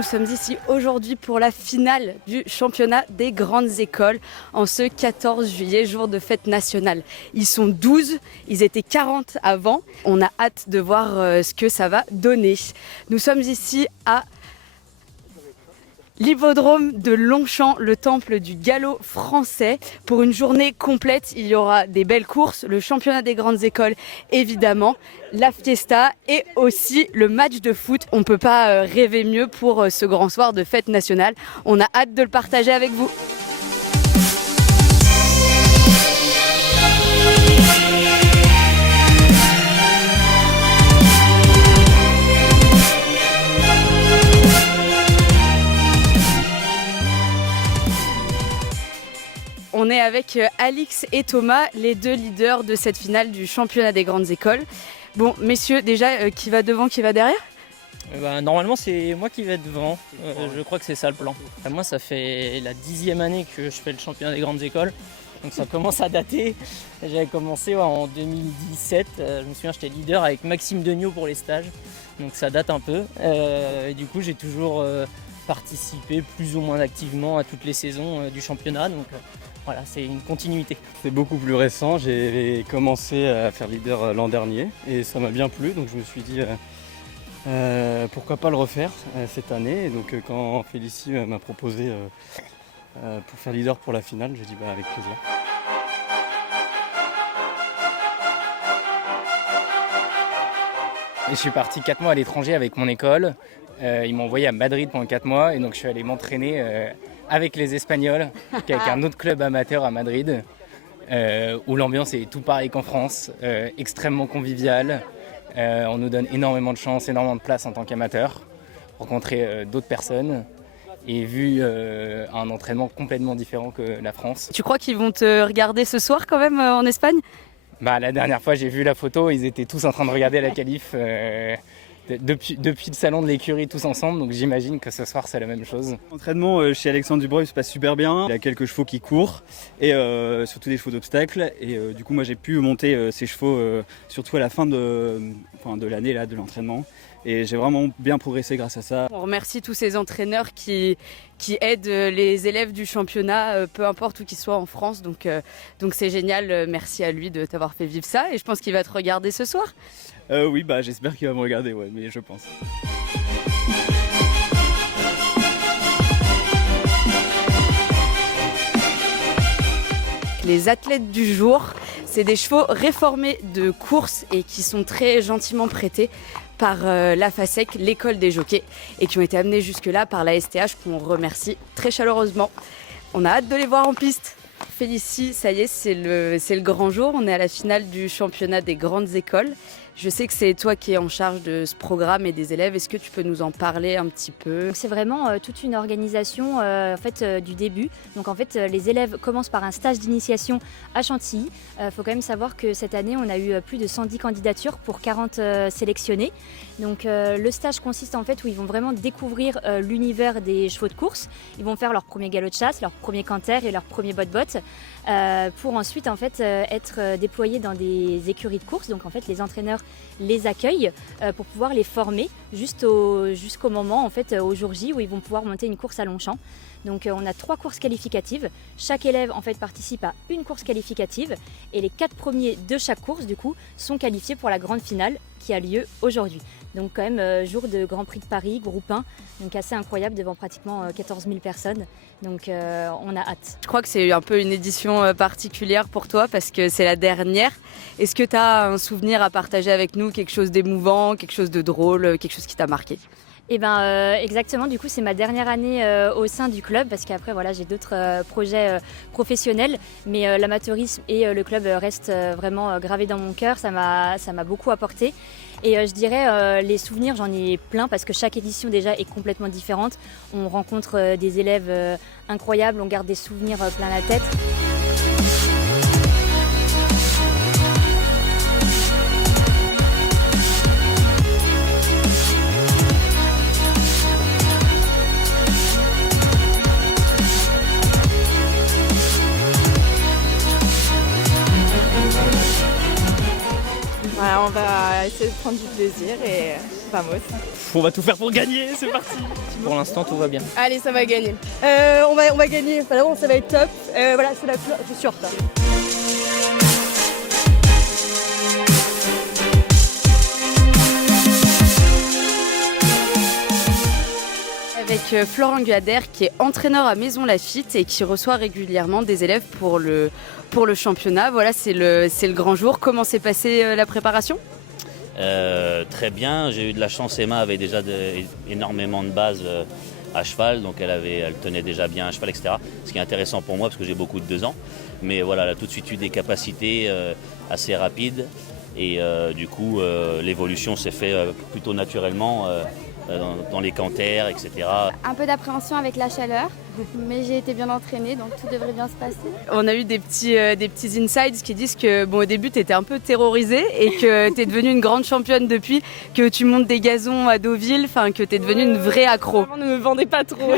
Nous sommes ici aujourd'hui pour la finale du championnat des grandes écoles en ce 14 juillet, jour de fête nationale. Ils sont 12, ils étaient 40 avant. On a hâte de voir ce que ça va donner. Nous sommes ici à l'hippodrome de Longchamp, le temple du galop français. Pour une journée complète, il y aura des belles courses, le championnat des grandes écoles évidemment, la fiesta et aussi le match de foot. On ne peut pas rêver mieux pour ce grand soir de fête nationale. On a hâte de le partager avec vous. On est avec Alix et Thomas, les deux leaders de cette finale du championnat des grandes écoles. Bon, messieurs, déjà, qui va devant, qui va derrière ? Normalement, c'est moi qui vais devant. Je crois que c'est ça le plan. Moi, ça fait la 10e année que je fais le championnat des grandes écoles. Donc ça commence à dater. J'avais commencé en 2017. Je me souviens, j'étais leader avec Maxime Degnaud pour les stages. Donc ça date un peu. Et du coup, j'ai toujours participé plus ou moins activement à toutes les saisons du championnat. Donc voilà, c'est une continuité. C'est beaucoup plus récent, j'ai commencé à faire leader l'an dernier et ça m'a bien plu, donc je me suis dit pourquoi pas le refaire cette année. Et donc quand Félicie m'a proposé pour faire leader pour la finale, j'ai dit avec plaisir. Je suis parti 4 mois à l'étranger avec mon école. Ils m'ont envoyé à Madrid pendant 4 mois et donc je suis allé m'entraîner avec les Espagnols, avec un autre club amateur à Madrid, où l'ambiance est tout pareil qu'en France, extrêmement conviviale. On nous donne énormément de chance, énormément de place en tant qu'amateur, rencontrer d'autres personnes et vu un entraînement complètement différent que la France. Tu crois qu'ils vont te regarder ce soir quand même en Espagne ? La dernière fois j'ai vu la photo, ils étaient tous en train de regarder la qualif depuis le salon de l'écurie tous ensemble, donc j'imagine que ce soir c'est la même chose. L'entraînement chez Alexandre Dubreuil se passe super bien, il y a quelques chevaux qui courent et surtout des chevaux d'obstacles et du coup moi j'ai pu monter ces chevaux surtout à la fin de l'année là, de l'entraînement. Et j'ai vraiment bien progressé grâce à ça. On remercie tous ces entraîneurs qui aident les élèves du championnat, peu importe où qu'ils soient en France. Donc c'est génial, merci à lui de t'avoir fait vivre ça. Et je pense qu'il va te regarder ce soir. Oui, j'espère qu'il va me regarder, ouais, mais je pense. Les athlètes du jour, c'est des chevaux réformés de course et qui sont très gentiment prêtés par la FASEC, l'école des jockeys, et qui ont été amenés jusque-là par la STH, qu'on remercie très chaleureusement. On a hâte de les voir en piste. Félicie, ça y est, c'est le grand jour. On est à la finale du championnat des grandes écoles. Je sais que c'est toi qui es en charge de ce programme et des élèves. Est-ce que tu peux nous en parler un petit peu ? C'est vraiment toute une organisation du début. Donc en fait, les élèves commencent par un stage d'initiation à Chantilly. Faut quand même savoir que cette année, on a eu plus de 110 candidatures pour 40 sélectionnés. Donc le stage consiste en fait où ils vont vraiment découvrir l'univers des chevaux de course. Ils vont faire leur premier galop de chasse, leur premier canter et leur premier bot-bot. Pour ensuite en fait être déployés dans des écuries de course. Donc en fait les entraîneurs les accueillent pour pouvoir les former jusqu'au moment en fait au jour J où ils vont pouvoir monter une course à Longchamp. Donc on a 3 courses qualificatives. Chaque élève en fait participe à une course qualificative et les 4 premiers de chaque course du coup sont qualifiés pour la grande finale qui a lieu aujourd'hui. Donc quand même jour de Grand Prix de Paris, groupe 1, donc assez incroyable devant pratiquement 14 000 personnes. Donc on a hâte. Je crois que c'est un peu une édition particulière pour toi parce que c'est la dernière. Est-ce que tu as un souvenir à partager avec nous, quelque chose d'émouvant, quelque chose de drôle, quelque chose qui t'a marqué ? Exactement, du coup c'est ma dernière année au sein du club parce qu'après voilà, j'ai d'autres projets professionnels mais l'amateurisme et le club restent vraiment gravés dans mon cœur, ça m'a beaucoup apporté et je dirais les souvenirs j'en ai plein parce que chaque édition déjà est complètement différente, on rencontre des élèves incroyables, on garde des souvenirs plein la tête. Voilà, on va essayer de prendre du plaisir et vamos. On va tout faire pour gagner, c'est parti. Pour l'instant, tout va bien. Allez, ça va gagner. On va gagner, vraiment, ça va être top. Voilà, c'est la couleur, c'est sûr ça. Avec Florent Guader qui est entraîneur à Maison Lafitte et qui reçoit régulièrement des élèves pour le championnat. Voilà, c'est le grand jour. Comment s'est passée la préparation ? Très bien, j'ai eu de la chance. Emma avait déjà énormément de bases à cheval, donc elle tenait déjà bien à cheval, etc. Ce qui est intéressant pour moi parce que j'ai beaucoup de 2 ans. Mais voilà, elle a tout de suite eu des capacités assez rapides et du coup l'évolution s'est faite plutôt naturellement dans les canters, etc. Un peu d'appréhension avec la chaleur, mais j'ai été bien entraînée, donc tout devrait bien se passer. On a eu des petits insides qui disent que au début tu étais un peu terrorisée et que tu es devenue une grande championne depuis, que tu montes des gazons à Deauville, que tu es devenue une vraie accro. Ne me vendez pas trop.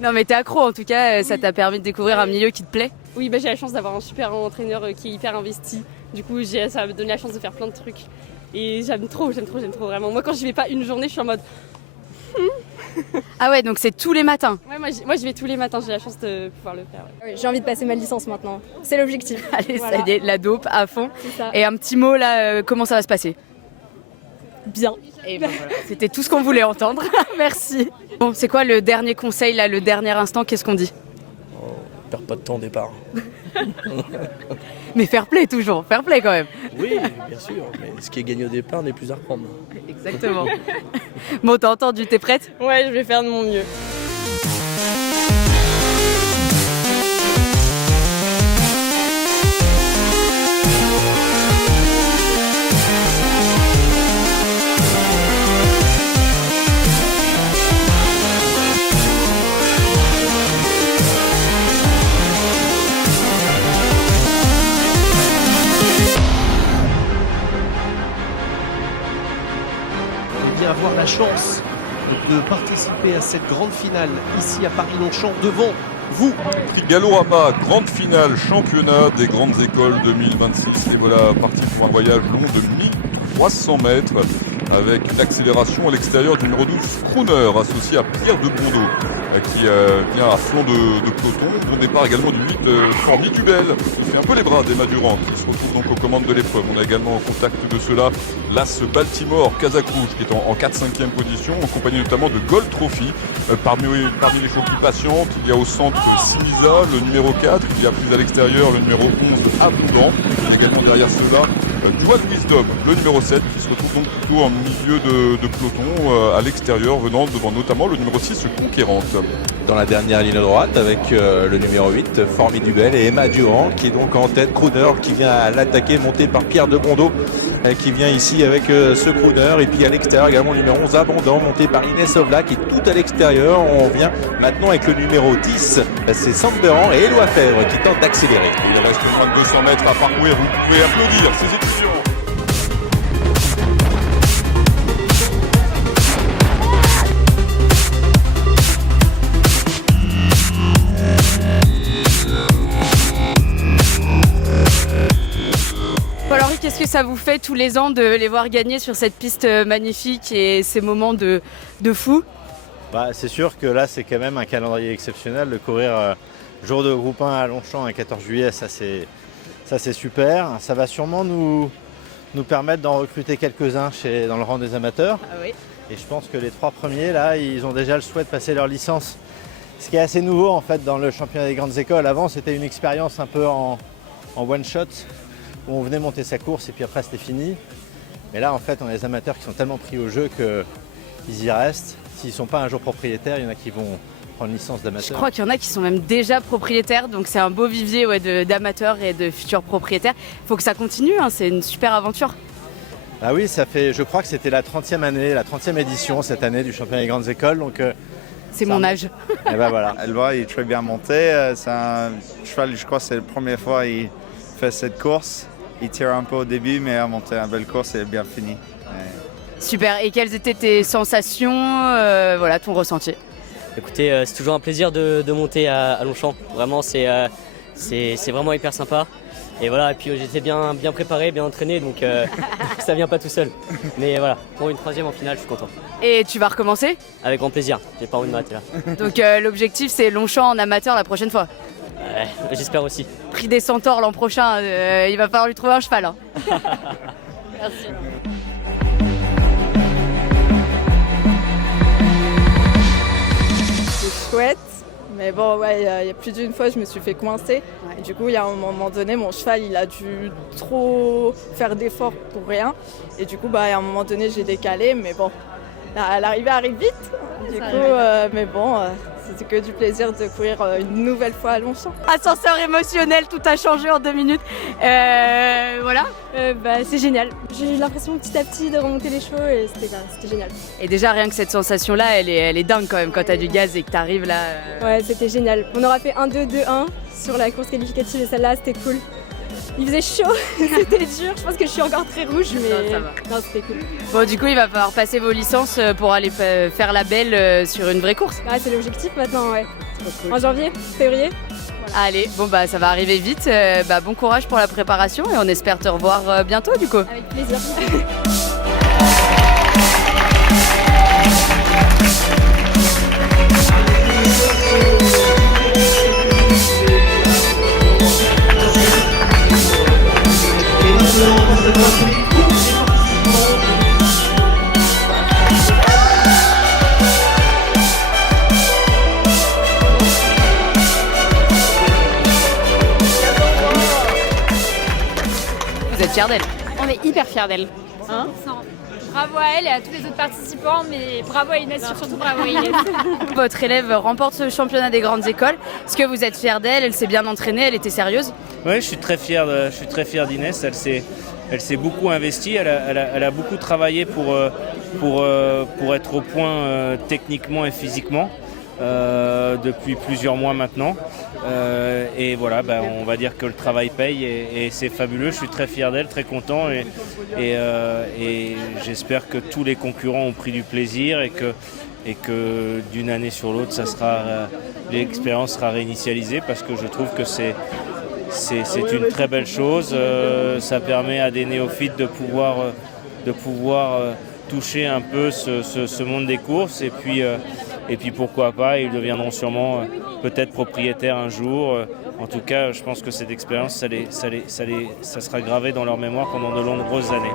Non mais t'es accro en tout cas, ça t'a permis de découvrir un milieu qui te plaît. Oui, j'ai la chance d'avoir un super entraîneur qui est hyper investi. Du coup, ça m'a donné la chance de faire plein de trucs. Et j'aime trop vraiment. Moi, quand j'y vais pas une journée, je suis en mode... Ah ouais, donc c'est tous les matins. Ouais, moi je vais tous les matins, j'ai la chance de pouvoir le faire. Ouais. J'ai envie de passer ma licence maintenant, c'est l'objectif. Allez, voilà. Ça y est, la dope à fond. Ça. Et un petit mot là, comment ça va se passer ? Bien. Et voilà, c'était tout ce qu'on voulait entendre. Merci. Bon, c'est quoi le dernier conseil là, le dernier instant, qu'est-ce qu'on dit ? Perds pas de temps au départ. Mais fair play toujours, fair play quand même. Oui, bien sûr, mais ce qui est gagné au départ n'est plus à reprendre. Exactement. Bon, t'as entendu, t'es prête ? Ouais, je vais faire de mon mieux. Avoir la chance de participer à cette grande finale ici à Paris-Longchamp devant vous. Galorama, grande finale, championnat des grandes écoles 2026. Et voilà, parti pour un voyage long de 1300 mètres avec une accélération à l'extérieur du numéro 12, Crooner, associé à Pierre de Bondeau, qui vient à flanc de peloton. Bon départ également du 8, Formi Dubel. C'est un peu les bras d'Emma Durand qui se retrouve donc aux commandes de l'épreuve. On a également en contact de cela l'As Baltimore, Casacrouche, qui est en 4-5e position, en compagnie notamment de Gold Trophy. Parmi les chocos patientes, il y a au centre Simisa, le numéro 4, il y a plus à l'extérieur le numéro 11, Abondant. Il y a également derrière cela Dual Wisdom, le numéro 7, qui se retrouve donc plutôt en milieu de peloton à l'extérieur, venant devant notamment le numéro 6, Conquérante. Dans la dernière ligne droite avec le numéro 8, Formi Dubel et Emma Durand qui est donc en tête, Crooner qui vient à l'attaquer, monté par Pierre de Bondeau qui vient ici avec ce Crooner, et puis à l'extérieur également le numéro 11 Abondant monté par Inès Ovla qui est tout à l'extérieur. On vient maintenant avec le numéro 10, c'est Sandberan et Éloi Fèvre qui tentent d'accélérer. Il reste moins de 200 mètres à parcourir, vous pouvez applaudir ces étudiants. Paul-Henri, qu'est-ce que ça vous fait tous les ans de les voir gagner sur cette piste magnifique et ces moments de fou ? C'est sûr que là c'est quand même un calendrier exceptionnel de courir jour de groupe 1 à Longchamp un 14 juillet, ça c'est super. Ça va sûrement nous permettre d'en recruter quelques-uns dans le rang des amateurs. Ah oui. Et je pense que les 3 premiers là, ils ont déjà le souhait de passer leur licence. Ce qui est assez nouveau en fait dans le championnat des grandes écoles. Avant c'était une expérience un peu en one shot, où on venait monter sa course et puis après c'était fini. Mais là en fait on a des amateurs qui sont tellement pris au jeu qu'ils y restent. S'ils ne sont pas un jour propriétaires, il y en a qui vont prendre une licence d'amateur. Je crois qu'il y en a qui sont même déjà propriétaires, donc c'est un beau vivier d'amateurs et de futurs propriétaires. Il faut que ça continue, c'est une super aventure. Ah oui, je crois que c'était la 30e année, la 30e édition cette année du championnat des grandes écoles. Donc, c'est mon âge. Et ben voilà. Elva, il est très bien monté. C'est un cheval, je crois que c'est la première fois qu'il fait cette course. Il tire un peu au début, mais a monté une belle course et bien fini. Super. Et quelles étaient tes sensations, ton ressenti ? Écoutez, c'est toujours un plaisir de monter à Longchamp. Vraiment, c'est vraiment hyper sympa. Et voilà, et puis j'étais bien préparé, bien entraîné, donc ça vient pas tout seul. Mais voilà, pour une 3e en finale, je suis content. Et tu vas recommencer? Avec grand plaisir, j'ai pas envie de m'arrêter là. Donc l'objectif c'est Longchamp en amateur la prochaine fois. Ouais, j'espère aussi. Prix des Centaures l'an prochain, il va falloir lui trouver un cheval. Hein. Merci. C'est chouette, mais bon, ouais, il y a plus d'une fois, je me suis fait coincer. Et du coup, il y a un moment donné, mon cheval, il a dû trop faire d'efforts pour rien. Et du coup, à un moment donné, j'ai décalé, mais bon, l'arrivée arrive vite. Du coup, mais bon, c'était que du plaisir de courir une nouvelle fois à Longchamp. Ascenseur émotionnel, tout a changé en 2 minutes. Voilà. C'est génial. J'ai eu l'impression petit à petit de remonter les chevaux et c'était génial. Et déjà, rien que cette sensation-là, elle est dingue quand même quand t'as du gaz et que t'arrives là. Ouais, c'était génial. On aura fait 1-2, 2-1 sur la course qualificative et celle-là, c'était cool. Il faisait chaud, c'était dur. Je pense que je suis encore très rouge, mais non, c'était cool. Bon, du coup, il va falloir passer vos licences pour aller faire la belle sur une vraie course. Ah, c'est l'objectif maintenant, ouais. Cool. En janvier, février. Voilà. Allez, bon ça va arriver vite. Bon courage pour la préparation et on espère te revoir bientôt du coup. Avec plaisir. Vous êtes fiers d'elle? On est hyper fiers d'elle. Hein? Bravo à elle et à tous les autres participants, mais bravo à Inès, surtout bravo à Inès. Votre élève remporte ce championnat des grandes écoles. Est-ce que vous êtes fiers d'elle? Elle s'est bien entraînée, elle était sérieuse? Oui, je suis très fier d'Inès. Elle s'est beaucoup investie, elle a beaucoup travaillé pour être au point techniquement et physiquement depuis plusieurs mois maintenant. Et voilà, on va dire que le travail paye et c'est fabuleux. Je suis très fier d'elle, très content et j'espère que tous les concurrents ont pris du plaisir et que d'une année sur l'autre, l'expérience sera réinitialisée parce que je trouve que c'est une très belle chose. Ça permet à des néophytes de pouvoir toucher un peu ce monde des courses et puis pourquoi pas, ils deviendront sûrement peut-être propriétaires un jour. En tout cas, je pense que cette expérience, ça sera gravé dans leur mémoire pendant de nombreuses années.